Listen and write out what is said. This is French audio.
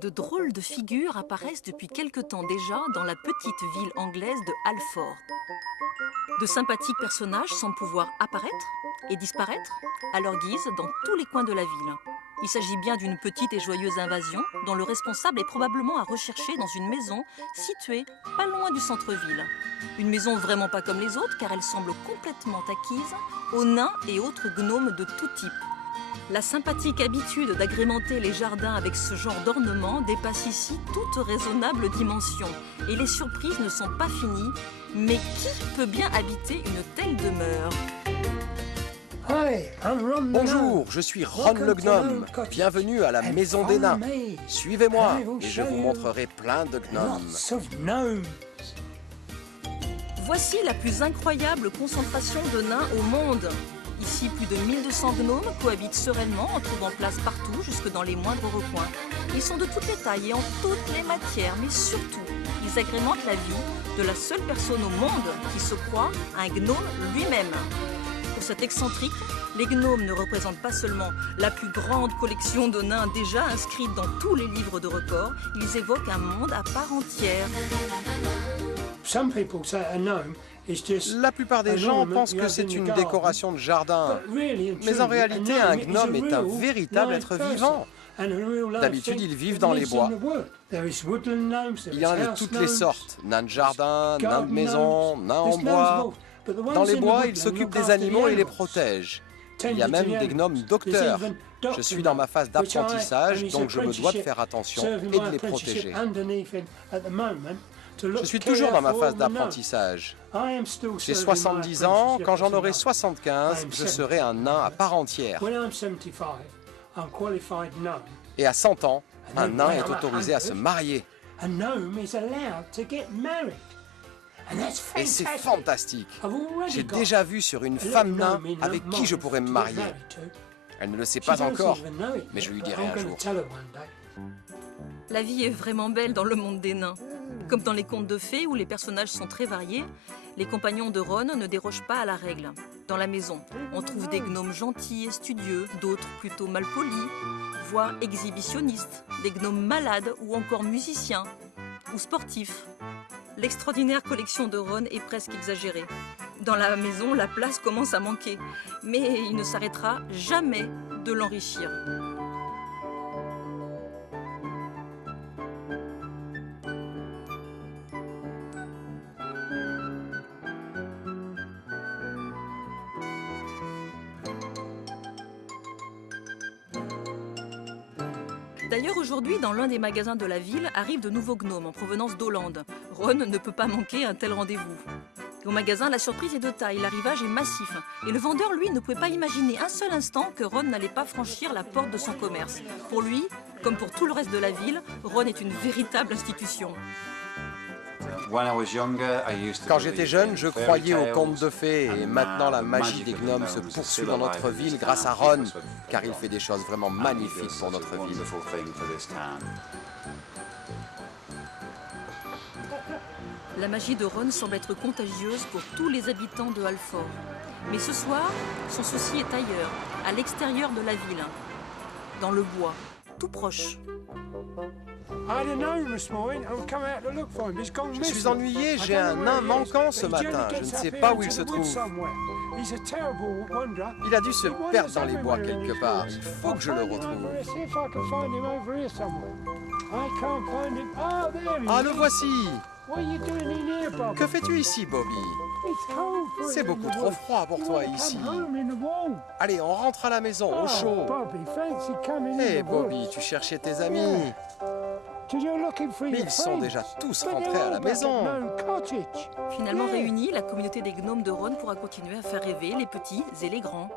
De drôles de figures apparaissent depuis quelque temps déjà dans la petite ville anglaise de Halford. De sympathiques personnages semblent pouvoir apparaître et disparaître à leur guise dans tous les coins de la ville. Il s'agit bien d'une petite et joyeuse invasion dont le responsable est probablement à rechercher dans une maison située pas loin du centre-ville. Une maison vraiment pas comme les autres car elle semble complètement acquise aux nains et autres gnomes de tout type. La sympathique habitude d'agrémenter les jardins avec ce genre d'ornement dépasse ici toute raisonnable dimension. Et les surprises ne sont pas finies. Mais qui peut bien habiter une telle demeure? Bonjour, je suis Ron le Gnome. Bienvenue à la Maison des Nains. Suivez-moi et je vous montrerai plein de gnomes. Voici la plus incroyable concentration de nains au monde. Ici, plus de 1200 gnomes cohabitent sereinement en trouvant place partout, jusque dans les moindres recoins. Ils sont de toutes les tailles et en toutes les matières, mais surtout, ils agrémentent la vie de la seule personne au monde qui se croit un gnome lui-même. Pour cet excentrique, les gnomes ne représentent pas seulement la plus grande collection de nains déjà inscrite dans tous les livres de records, ils évoquent un monde à part entière. La plupart des gens pensent que c'est une décoration de jardin, mais en réalité, un gnome est un véritable être vivant. D'habitude, ils vivent dans les bois. Il y en a de toutes les sortes, nains de jardin, nains de maison, nains en bois. Dans les bois, ils s'occupent des animaux et les protègent. Il y a même des gnomes docteurs. Je suis dans ma phase d'apprentissage, donc je me dois de faire attention et de les protéger. Je suis toujours dans ma phase d'apprentissage. J'ai 70 ans, quand j'en aurai 75, je serai un nain à part entière. Et à 100 ans, un nain est autorisé à se marier. Et c'est fantastique. J'ai déjà vu sur une femme nain avec qui je pourrais me marier. Elle ne le sait pas encore, mais je lui dirai un jour. La vie est vraiment belle dans le monde des nains. Comme dans les contes de fées où les personnages sont très variés, les compagnons de Ron ne dérogent pas à la règle. Dans la maison, on trouve des gnomes gentils et studieux, d'autres plutôt malpolis, voire exhibitionnistes, des gnomes malades ou encore musiciens ou sportifs. L'extraordinaire collection de Ron est presque exagérée. Dans la maison, la place commence à manquer, mais il ne s'arrêtera jamais de l'enrichir. D'ailleurs, aujourd'hui, dans l'un des magasins de la ville, arrivent de nouveaux gnomes en provenance d'Hollande. Ron ne peut pas manquer un tel rendez-vous. Au magasin, la surprise est de taille, l'arrivage est massif. Et le vendeur, lui, ne pouvait pas imaginer un seul instant que Ron n'allait pas franchir la porte de son commerce. Pour lui, comme pour tout le reste de la ville, Ron est une véritable institution. Quand j'étais jeune, je croyais aux contes de fées et maintenant la magie des gnomes se poursuit dans notre ville grâce à Ron, car il fait des choses vraiment magnifiques pour notre ville. La magie de Ron semble être contagieuse pour tous les habitants de Halford. Mais ce soir, son souci est ailleurs, à l'extérieur de la ville, dans le bois, tout proche. Je suis ennuyé, j'ai un nain manquant ce matin. Je ne sais pas où il se trouve. Il a dû se perdre dans les bois quelque part. Il faut que je le retrouve. Ah, le voici! Que fais-tu ici, Bobby? C'est beaucoup trop froid pour toi ici. Allez, on rentre à la maison, au chaud. Hé, Bobby, tu cherchais tes amis. Mais ils sont déjà tous rentrés à la maison. Finalement réunis, la communauté des gnomes de Ron pourra continuer à faire rêver les petits et les grands.